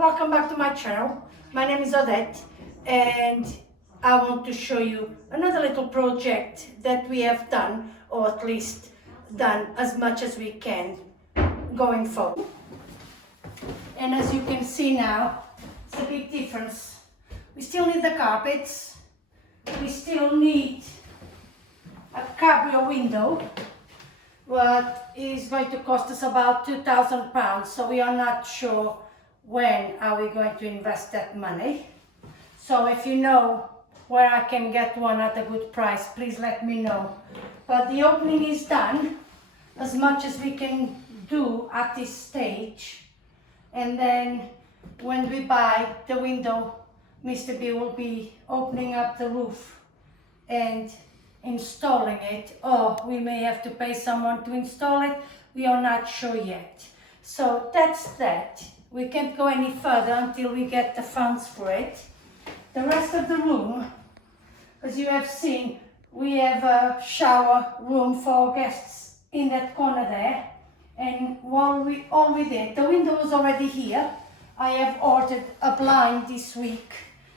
welcome back to my channel. My name is Odette and I want to show you another little project that we have done, or at least done as much as we can going forward. And as you can see now, it's a big difference. We still need the carpets, we still need a Cabrio window, what is going to cost us about £2,000, so we are not sure when are we going to invest that money. So if you know where I can get one at a good price, please let me know. But the opening is done, as much as we can do at this stage, and then when we buy the window, Mr. B will be opening up the roof and installing it, or we may have to pay someone to install it. We are not sure yet. So that's that. We can't go any further until we get the funds for it. The rest of the room, as you have seen, we have a shower room for guests in that corner there. And all we did, the window was already here. I have ordered a blind this week,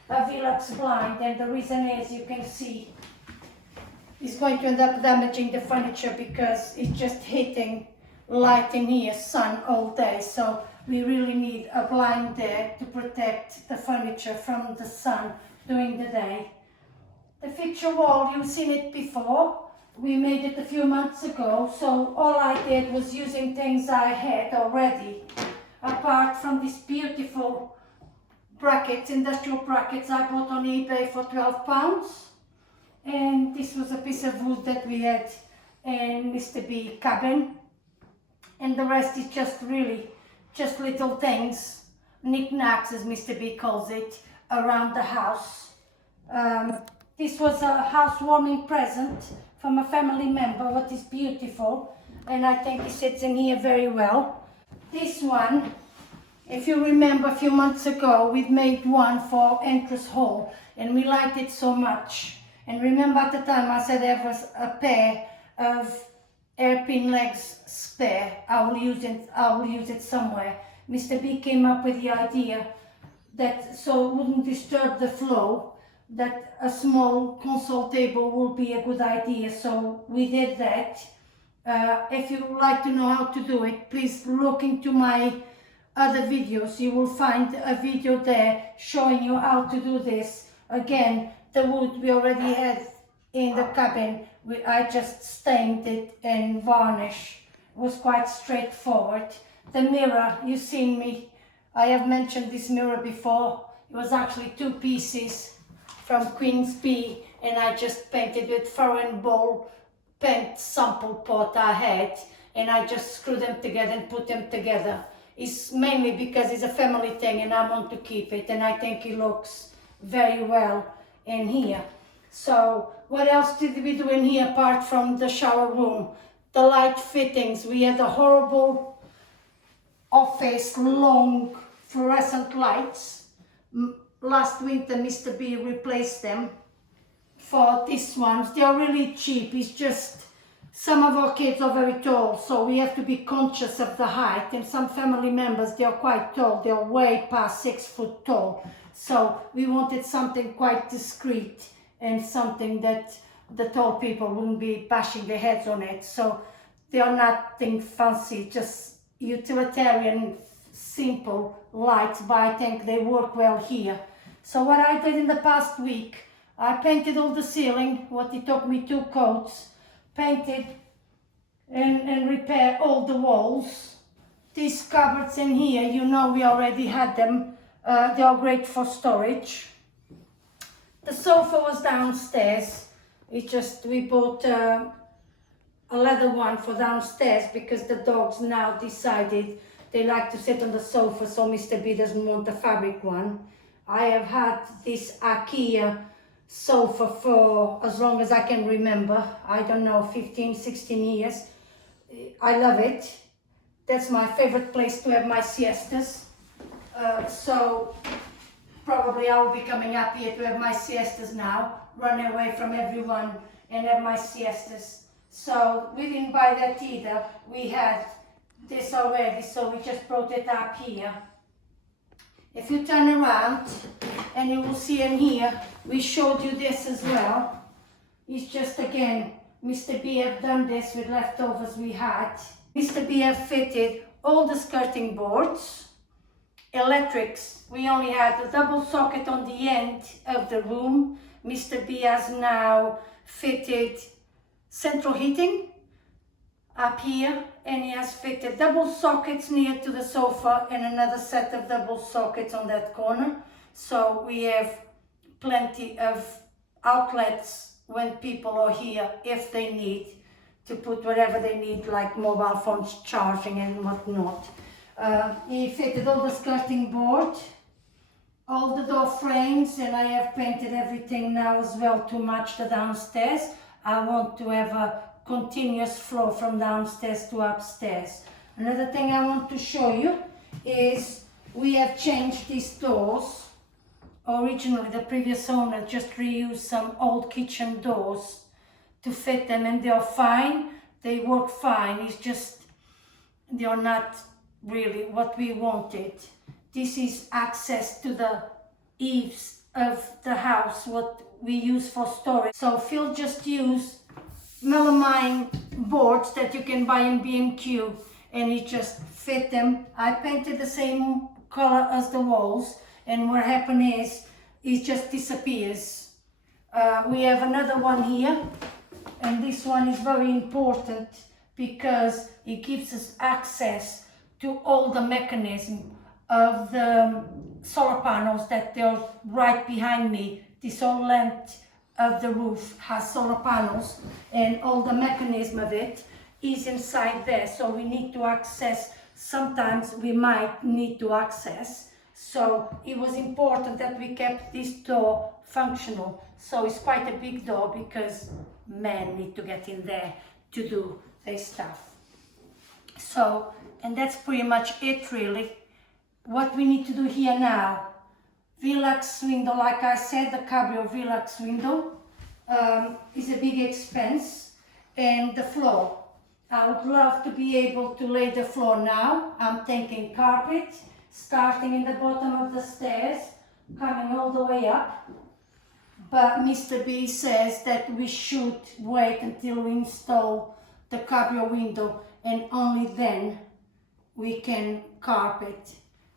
a Velux blind, and the reason is, you can see, it's going to end up damaging the furniture because it's just hitting light in here, sun all day. So we really need a blind there to protect the furniture from the sun during the day. The fixture wall, you've seen it before. We made it a few months ago, so all I did was using things I had already. Apart from these beautiful brackets, industrial brackets I bought on eBay for £12. And this was a piece of wood that we had in Mr. B cabin. And the rest is just really, just little things, knick-knacks as Mr. B calls it, around the house. This was a housewarming present from a family member, what is beautiful. And I think it sits in here very well. This one, if you remember a few months ago, we've made one for entrance hall and we liked it so much. And remember at the time I said there was a pair of hairpin legs spare. I will use it somewhere. Mr. B came up with the idea that, so it wouldn't disturb the flow, that a small console table would be a good idea. So we did that. If you would like to know how to do it, please look into my other videos. You will find a video there showing you how to do this. Again, the wood we already had in the cabin, I just stained it and varnish. It was quite straightforward. The mirror, you've seen me, I have mentioned this mirror before. It was actually two pieces from Queen's B, and I just painted with foreign bowl paint sample pot I had, and I just screwed them together and put them together. It's mainly because it's a family thing and I want to keep it, and I think it looks very well in here. So what else did we do in here apart from the shower room? The light fittings. We had a horrible office long fluorescent lights. Last winter Mr. B replaced them for these ones. They are really cheap. It's just some of our kids are very tall, so we have to be conscious of the height, and some family members, they are quite tall. They are way past 6 foot tall. So we wanted something quite discreet and something that the tall people wouldn't be bashing their heads on it. So they are nothing fancy, just utilitarian, simple lights, but I think they work well here. So what I did in the past week, I painted all the ceiling, what it took me 2 coats, painted and repaired all the walls. These cupboards in here, you know, we already had them. They are great for storage. The sofa was downstairs. We bought a leather one for downstairs because the dogs now decided they like to sit on the sofa, so Mr. B doesn't want the fabric one. I have had this Ikea sofa for as long as I can remember. I don't know, 15, 16 years. I love it. That's my favorite place to have my siestas. So probably I will be coming up here to have my siestas now, run away from everyone and have my siestas. So we didn't buy that either. We had this already, so we just brought it up here. If you turn around, and you will see in here, we showed you this as well. It's just, again, Mr. B have done this with leftovers we had. Mr. B have fitted all the skirting boards, electrics. We only had a double socket on the end of the room. Mr. B has now fitted central heating up here, and he has fitted double sockets near to the sofa and another set of double sockets on that corner. So we have plenty of outlets when people are here if they need to put whatever they need, like mobile phones charging and whatnot. He fitted all the skirting board, all the door frames, and I have painted everything now as well to match the downstairs. I want to have a continuous flow from downstairs to upstairs. Another thing I want to show you is we have changed these doors. Originally, the previous owner just reused some old kitchen doors to fit them, and they're fine. They work fine. It's just they're not really what we wanted. This is access to the eaves of the house, what we use for storage. So Phil just used melamine boards that you can buy in B&Q, and he just fit them. I painted the same color as the walls, and what happened is it just disappears. We have another one here, and this one is very important because it gives us access to all the mechanism of the solar panels that they're right behind me. This whole length of the roof has solar panels, and all the mechanism of it is inside there. So we need to access, sometimes we might need to access. So it was important that we kept this door functional. So it's quite a big door because men need to get in there to do their stuff. So, and that's pretty much it really. What we need to do here now, Velux window, like I said, the Cabrio Velux window is a big expense, and the floor. I would love to be able to lay the floor now. I'm thinking carpet, starting in the bottom of the stairs, coming all the way up. But Mr. B says that we should wait until we install the Cabrio window, and only then we can carpet.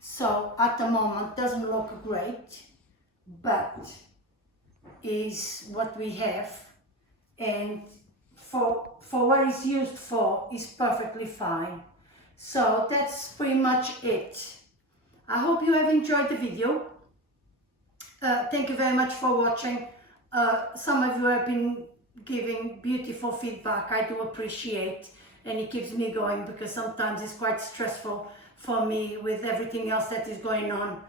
So at the moment doesn't look great, but is what we have, and for what it's used for is perfectly fine. So that's pretty much it. I hope you have enjoyed the video. Thank you very much for watching. Some of you have been giving beautiful feedback. I do appreciate, and it keeps me going because sometimes it's quite stressful for me with everything else that is going on.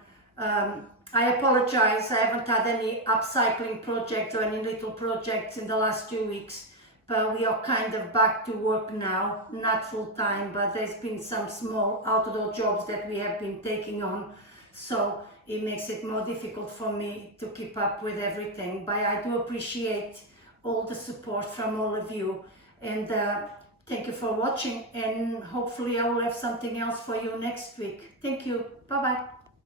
I apologize, I haven't had any upcycling projects or any little projects in the last 2 weeks, but we are kind of back to work now, not full time, but there's been some small outdoor jobs that we have been taking on, so it makes it more difficult for me to keep up with everything. But I do appreciate all the support from all of you, and thank you for watching, and hopefully I will have something else for you next week. Thank you. Bye-bye.